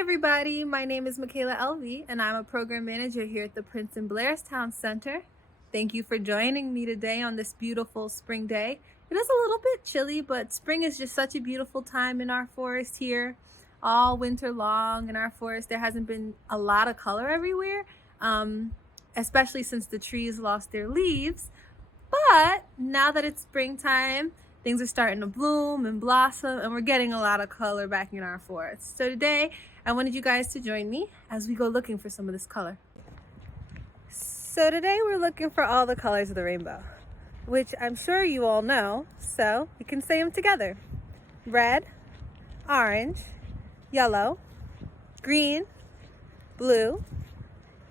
everybody, my name is Michaela Elvey and I'm a program manager here at the Princeton-Blairstown Center. Thank you for joining me today on this beautiful spring day. It is a little bit chilly, but spring is just such a beautiful time in our forest here. All winter long in our forest, there hasn't been a lot of color everywhere, especially since the trees lost their leaves. But now that it's springtime, things are starting to bloom and blossom, and we're getting a lot of color back in our forest. So today, I wanted you guys to join me as we go looking for some of this color. So today we're looking for all the colors of the rainbow, which I'm sure you all know, so we can say them together. Red, orange, yellow, green, blue,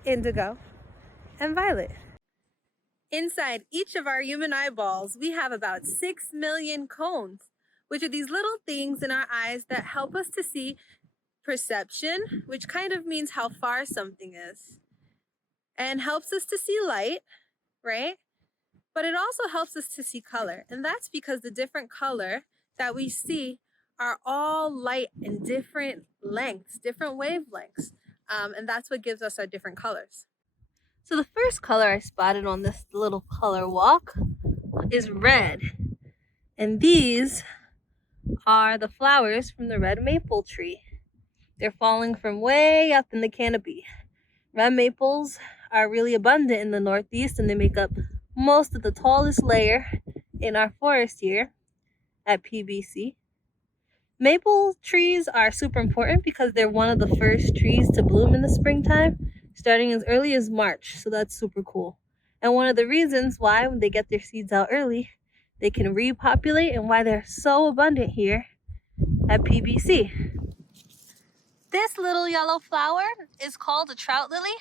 indigo, and violet. Inside each of our human eyeballs, we have about 6 million cones, which are these little things in our eyes that help us to see perception, which kind of means how far something is, and helps us to see light, right? But it also helps us to see color, and that's because the different color that we see are all light in different lengths, different wavelengths, and that's what gives us our different colors. So the first color I spotted on this little color walk is red. And these are the flowers from the red maple tree. They're falling from way up in the canopy. Red maples are really abundant in the Northeast, and they make up most of the tallest layer in our forest here at PBC. Maple trees are super important because they're one of the first trees to bloom in the springtime, starting as early as March, so that's super cool. And one of the reasons why, when they get their seeds out early, they can repopulate, and why they're so abundant here at PBC. This little yellow flower is called a trout lily,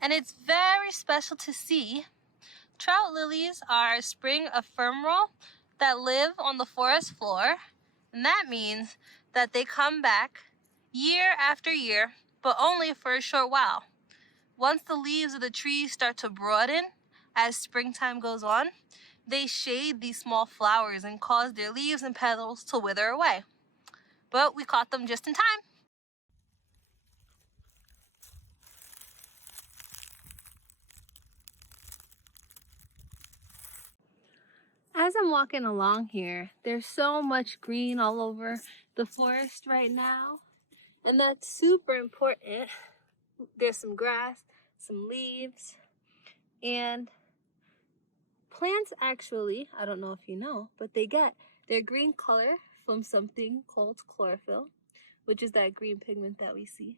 and it's very special to see. Trout lilies are spring ephemeral that live on the forest floor, and that means that they come back year after year, but only for a short while. Once the leaves of the trees start to broaden as springtime goes on, they shade these small flowers and cause their leaves and petals to wither away. But we caught them just in time. As I'm walking along here, there's so much green all over the forest right now, and that's super important. There's some grass, some leaves, and plants actually, I don't know if you know, but they get their green color from something called chlorophyll, which is that green pigment that we see.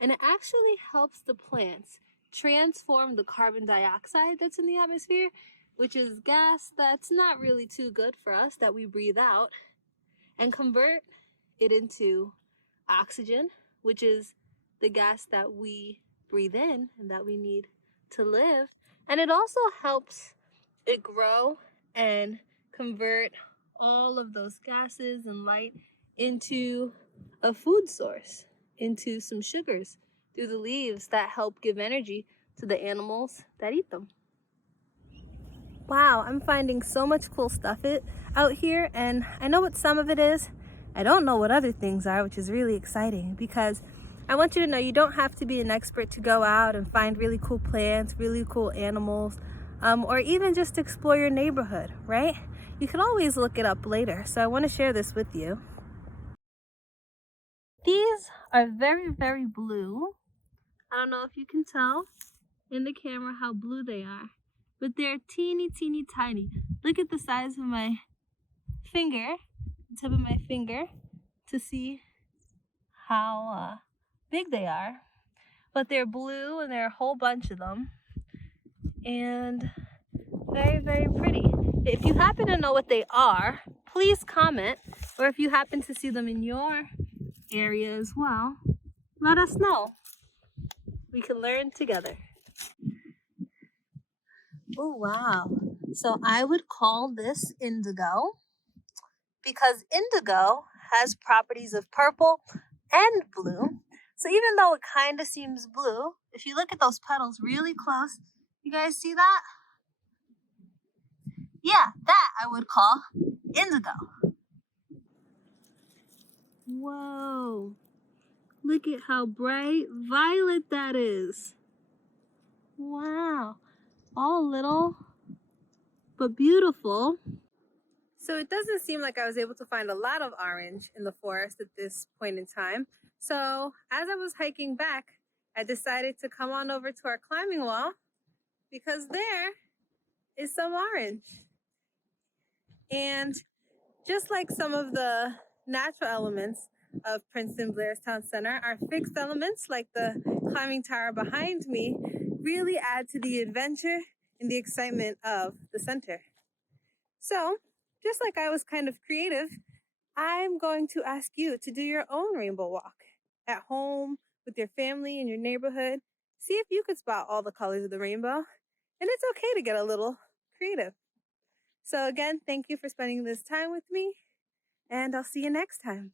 And it actually helps the plants transform the carbon dioxide that's in the atmosphere, which is gas that's not really too good for us that we breathe out, and convert it into oxygen, which is the gas that we breathe in and that we need to live. And it also helps it grow and convert all of those gases and light into a food source, into some sugars through the leaves that help give energy to the animals that eat them. Wow, I'm finding so much cool stuff out here, and I know what some of it is. I don't know what other things are, which is really exciting, because I want you to know you don't have to be an expert to go out and find really cool plants, really cool animals, or even just explore your neighborhood, right? You can always look it up later, so I want to share this with you. These are very, very blue. I don't know if you can tell in the camera how blue they are, but they're teeny, teeny, tiny. Look at the size of my finger, the tip of my finger, to see how big they are. But they're blue, and there are a whole bunch of them, and very, very pretty. If you happen to know what they are, please comment, or if you happen to see them in your area as well, let us know. We can learn together. Oh, wow. So I would call this indigo, because indigo has properties of purple and blue. So even though it kind of seems blue, if you look at those petals really close, you guys see that? Yeah, that I would call indigo. Whoa. Look at how bright violet that is. Wow, all little but beautiful. So it doesn't seem like I was able to find a lot of orange in the forest at this point in time. So as I was hiking back, I decided to come on over to our climbing wall because there is some orange. And just like some of the natural elements of Princeton-Blairstown Center, our fixed elements like the climbing tower behind me really add to the adventure and the excitement of the center. So just like I was kind of creative, I'm going to ask you to do your own rainbow walk at home with your family in your neighborhood. See if you could spot all the colors of the rainbow. And it's okay to get a little creative. So again, thank you for spending this time with me, and I'll see you next time.